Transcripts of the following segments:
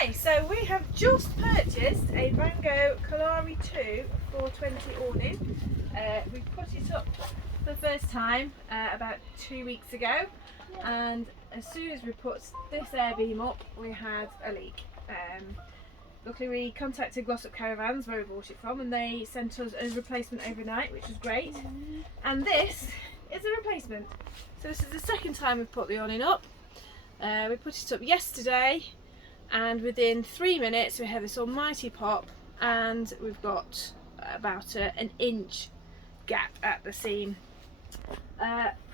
Okay, so we have just purchased a Vango Kalari 2 420 awning. We put it up for the first time about 2 weeks ago, and as soon as we put this airbeam up, we had a leak. Luckily we contacted Glossop Caravans, where we bought it from, and they sent us a replacement overnight, which was great. And this is a replacement. So this is the second time we've put the awning up. We put it up yesterday, and within 3 minutes we had this almighty pop, and we've got about an inch gap at the seam.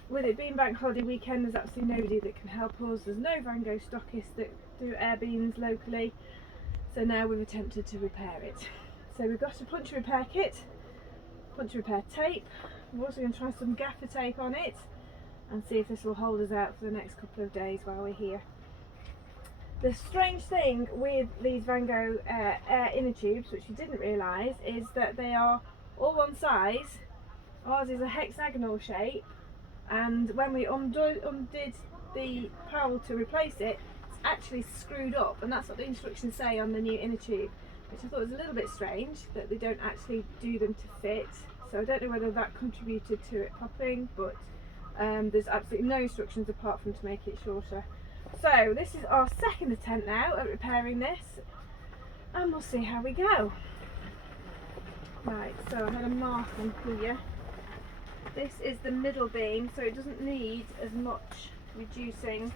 With it being bank holiday weekend, there's absolutely nobody that can help us. There's no Vango stockists that do air beams locally, so now we've attempted to repair it. So we've got a puncture repair kit, puncture repair tape. We're also going to try some gaffer tape on it and see if this will hold us out for the next couple of days while we're here. The strange thing with these Vango air inner tubes, which you didn't realise, is that they are all one size. Ours is a hexagonal shape, and when we undid the powell to replace it, it's actually screwed up, and that's what the instructions say on the new inner tube, which I thought was a little bit strange, that they don't actually do them to fit. So I don't know whether that contributed to it popping, but there's absolutely no instructions apart from to make it shorter. So this is our second attempt now at repairing this, and we'll see how we go. Right, so I had a mark on here. This is the middle beam, so it doesn't need as much reducing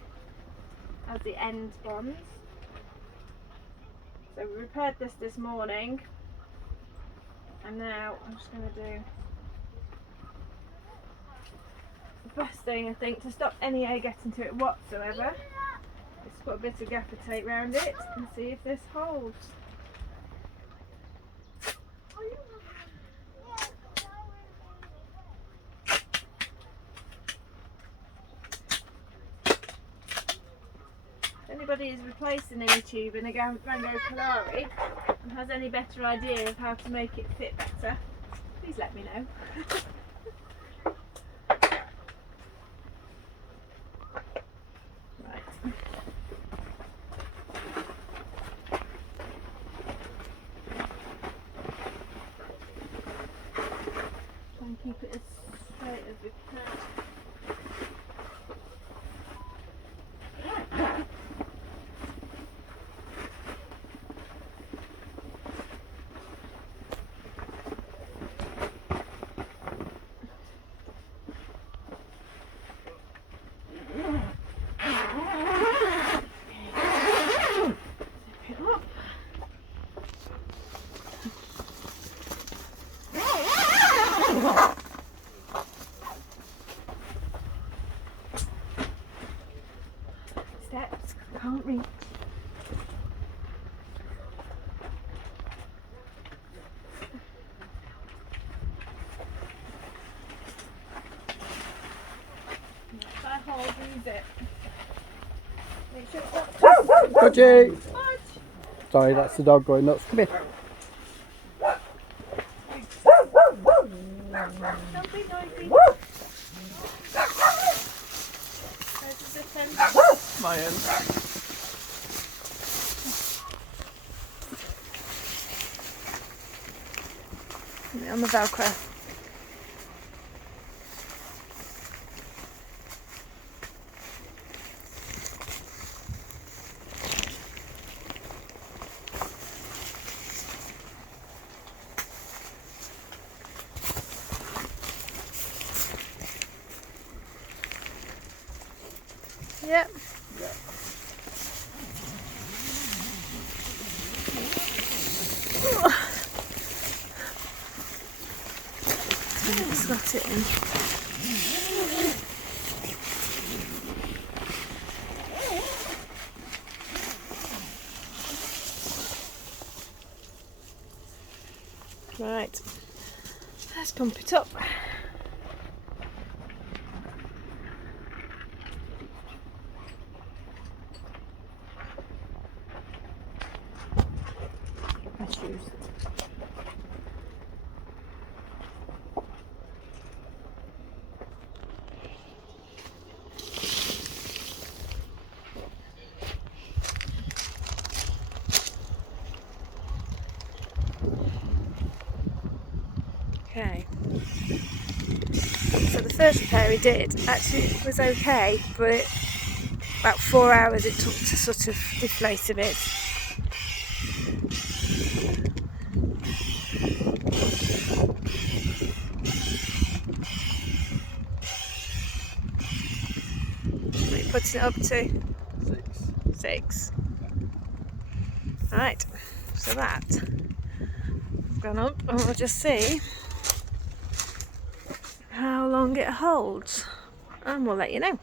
as the end ones. So we repaired this morning, and now I'm just going to do the best thing, I think, to stop any air getting to it whatsoever. Just put a bit of gaffer tape around it and see if this holds. If anybody is replacing any tube in a Vango Kalari and has any better idea of how to make it fit better, please let me know. And keep it as straight as we can. Steps, can't reach. If I hold, use it. Make sure it's not Budgie! Fudge. Sorry, that's the dog going nuts. Come here. Don't be noisy. There's this end. My end. On the Velcro. Yep. Slot it in. Right, let's pump it up. My shoes. first repair he did, actually it was okay, but about 4 hours it took to sort of deflate a bit. What are you putting it up to? 6. Right, so that's gone up, and we'll just see how long it holds, and we'll let you know.